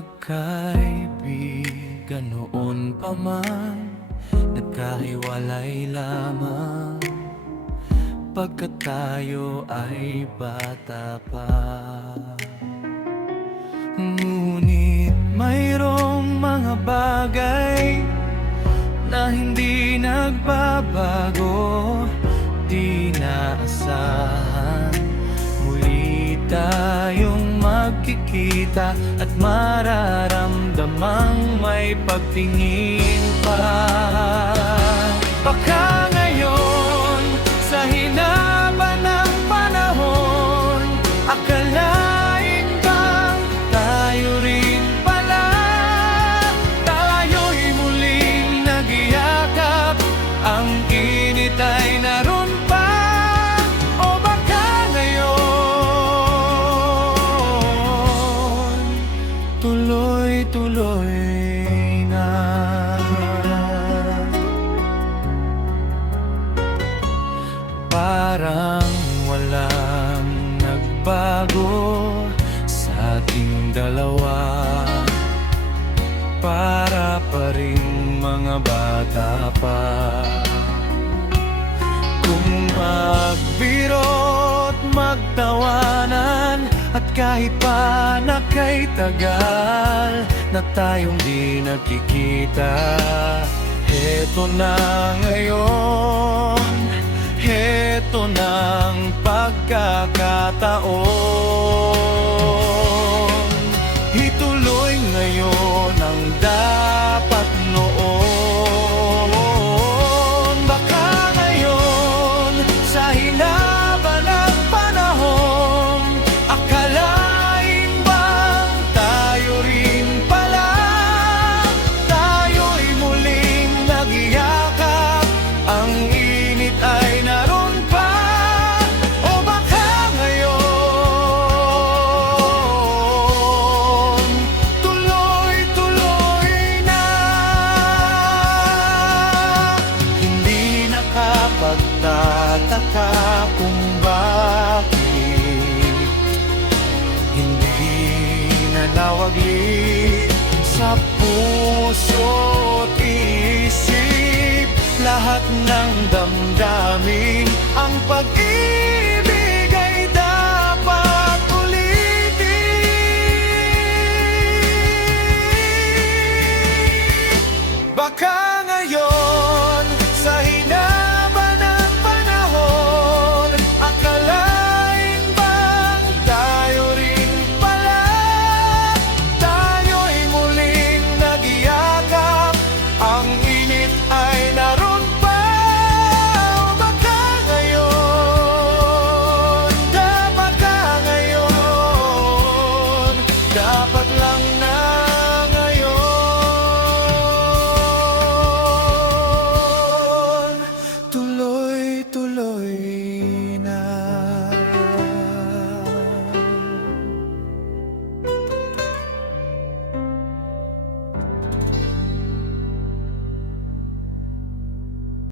magkaibigan noon pa man, nagkahiwalay lamang pagkat tayo ay bata pa. Ngunit mayroong mga bagay na hindi nagbabago, di naasahan. Muli tayong magkikita at mararamdamang may pagtingin pa. Baka ngayon, sa hinaba ng panahon, akalain bang tayo rin pala? Tayo'y muling nagyakap, ang init ay naroon pa. O baka ngayon, tuloy-tuloy na. Parang walang nagbago sa ating dalawa, para pa rin mga bata pa. Kung magbiro't magtawanan, at kahit pa na kay tagal na tayong di nagkikita, heto na ngayon, heto ng pagkakataon. Ituloy ngayon ang dapat noon. Baka ngayon, sa hinaba ng panahon, akalain bang tayo rin pala? Tayo'y muling nagyakap, ang init ay naroon pa. O baka ngayon, tuloy-tuloy na. Hindi nakapagtataka kung bakit hindi nanawagli